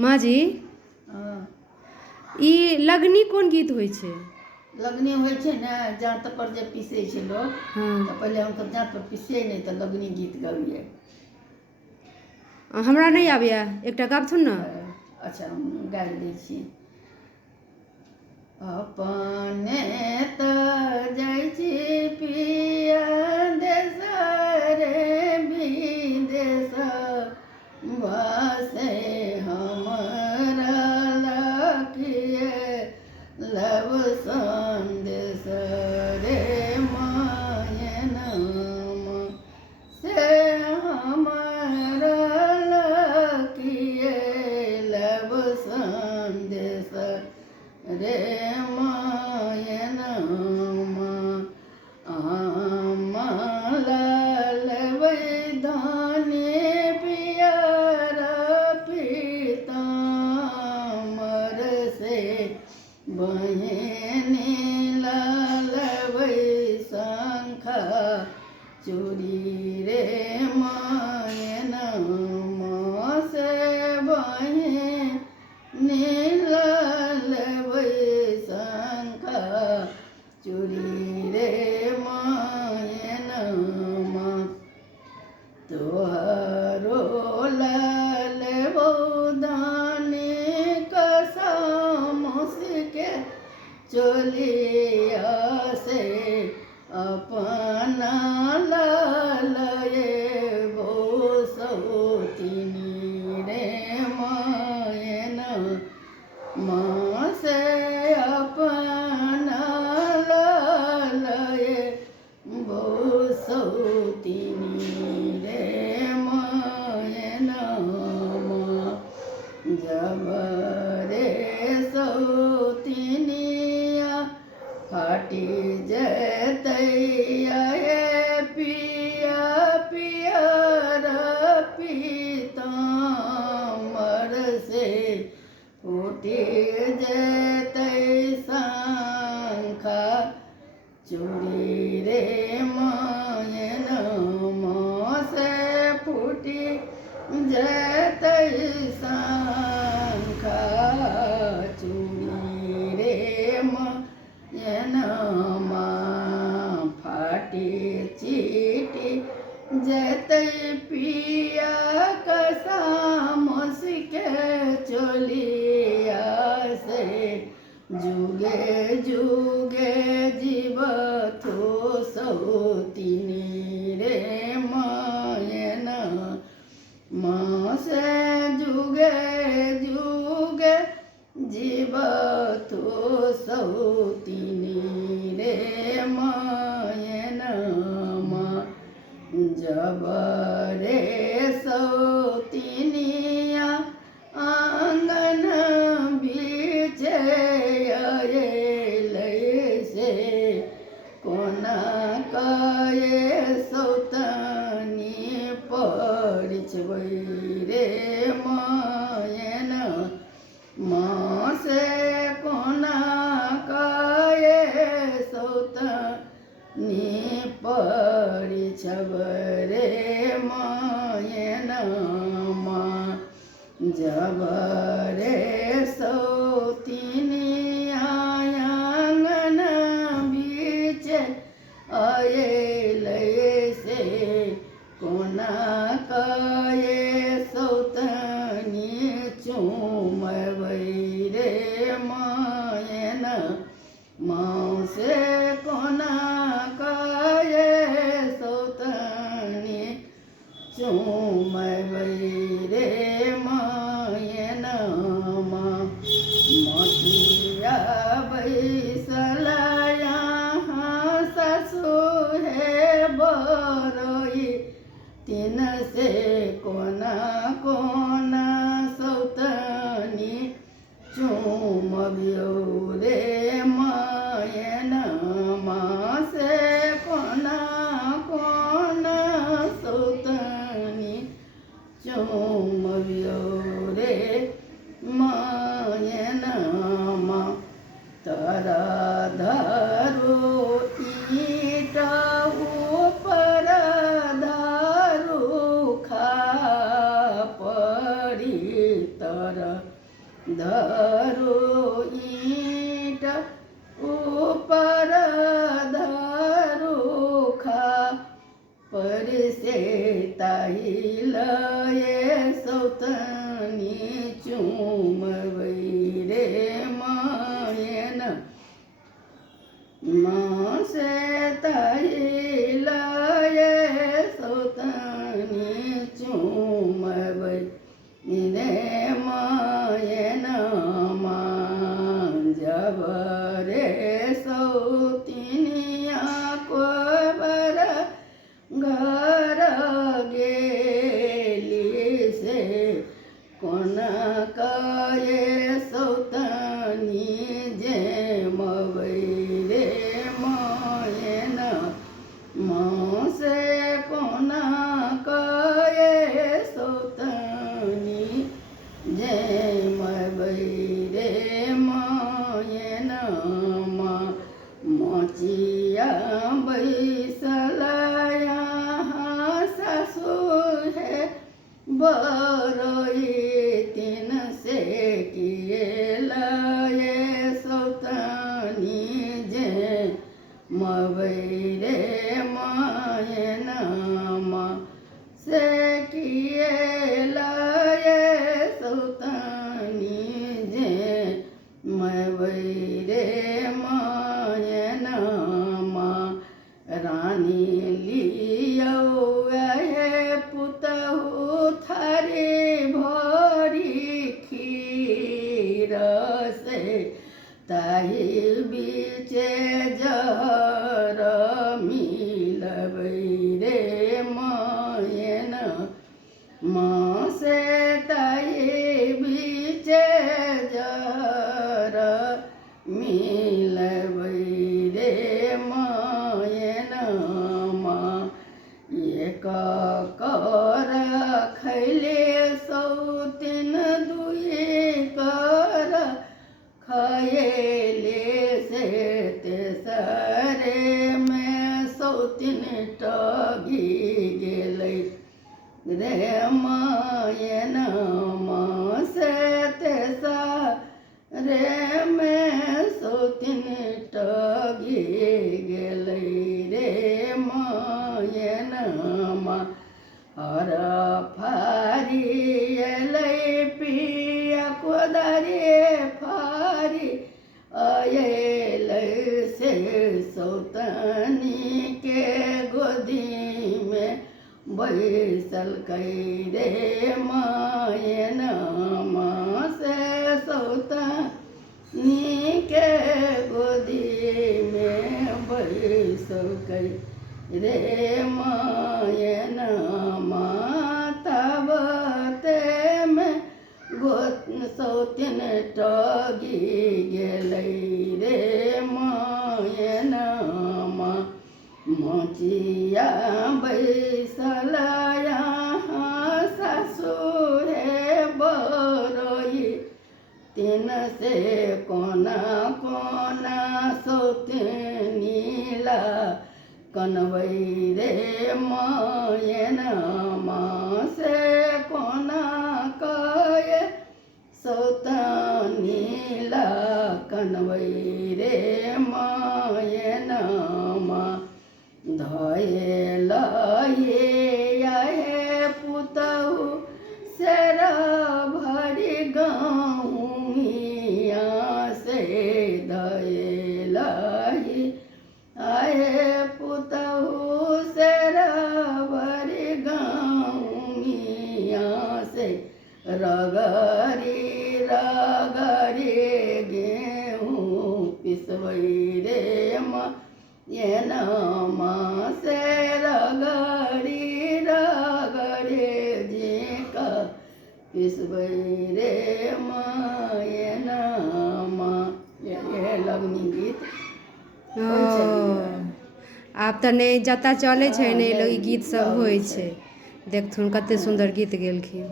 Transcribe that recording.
माँ जी हाँ ई लगनी कोन गीत होइ छै? लगनी होइ छै ने जाँत पर जे पीसै छै लोग हाँ तऽ पहिले हमसब जाँत पर पीसियै नहि तऽ लगनी गीत गबियै। हमरा नहीं आबैया, एकटा गाबथुन न। अच्छा हम गाबि दै छी। अपने तऽ जाइ छी पिया देश रे विदेश, बसे हमरा लखिए लब संदेश रे मायनम से हमरा लखिए लब संदेश रे मायनम। लाल वैधानी पियर पीताम्बर से बहिनी लाल वै शंखा चूड़ी रे मायनम से बहिनी लाल वै शंखा चूड़ी रे मायनम। तोहरो लाल वैधानी कसम के चोलिया से अपना लाल एगो सौतीनी रे मायनम से अपना लाल एगो सौतीनी रे मायनम। जब रे सौतीनिया फाटी जतैया पिया पियर पीताम्बर से फूटी जतै शंखा चूड़ी रे मायनम से फूटी जतै शंखा चूड़ी रे मायनम। फाटी चीटी जतै पिया कसम के चोलिया से जुगे जुगे जीवथो सौतीनी रे मायनम से जुगे जुगे जीवथो सौतीनी रे मायनम। जब रे सौतीनिया आंगन बीचे अयलै से कोना कए सौतनी परिछबै रे मायनम से कोना कए सौतनी परिछब रे मायनम। जब रे सौतीनिया आंगन बीच अयलै से कोना कए सौतनी चुमबै रे मायनम से कोना कए सौतनी चुमबै रे मायनम। मोतिया बैसल यहाँ ससुर बरोई तीन से कोना कोना सौतनी चुमबियो रे मायनम। पर धरो ईंट ऊपर धरो खा पर से ताही लये सौतनी चूमवई रे मायन माँ से ताही लये सौतनी चूमवई रे मायन माँ जब रे सौतिनिया को बर घर गेली से कोन कये सौतनी जेमवई रे मायन माँ से कोन कये सौतनी जेमवई रे मायन माँ मोचिया बैसलया सासु है बरोई तीन से किए लये सौतनी जे मवई रे मायन माँ से किए लये सौतनी जे मवई रे मायन माँ रानी लियो है पुतहु थारे भरी खीर से ताही बीचे जर मिलबई रे मायन माँ से ताही बीचे जर मिलबई रे मायन माँ एक कर खैले सौतिन दुई कर खयले से तेसरे में सौतिन टगी गेलै रे मायन माँ से तेसरे में सौतिन टगी गेलै रे मायन माँ हर फारी अलै पिया कोदारे फारी अयलै से सौतनी के गोदी में बैसल कै रे मायन माँ से सौतनी के गोदी में बैसल कै रे मायन माता बते में सौतिन टगी गेलै रे मायन माँ मोचिया बैसलया सासु है बरोई तीन से कोना कोना सौतिनी ला कनवई रे मायन माँ से कोना कये सौतनी ला कनवई रे मायन माँ धये लये आए पुतहु सेर भरी गहुमिया से धये लये आए पुतहु सेर भरी गहुमिया से रगरी रगरी गेहूँ पिसवई रे माँ ये माँ से रगड़ी रगड़े जी का पिसवई रे माँ ये माँ ये लगनी गीत आब तऽ नहि जतऽ चलै छै ने लोग गीत सब होइ छै देखथुन कते सुन्दर गीत गेलखिन।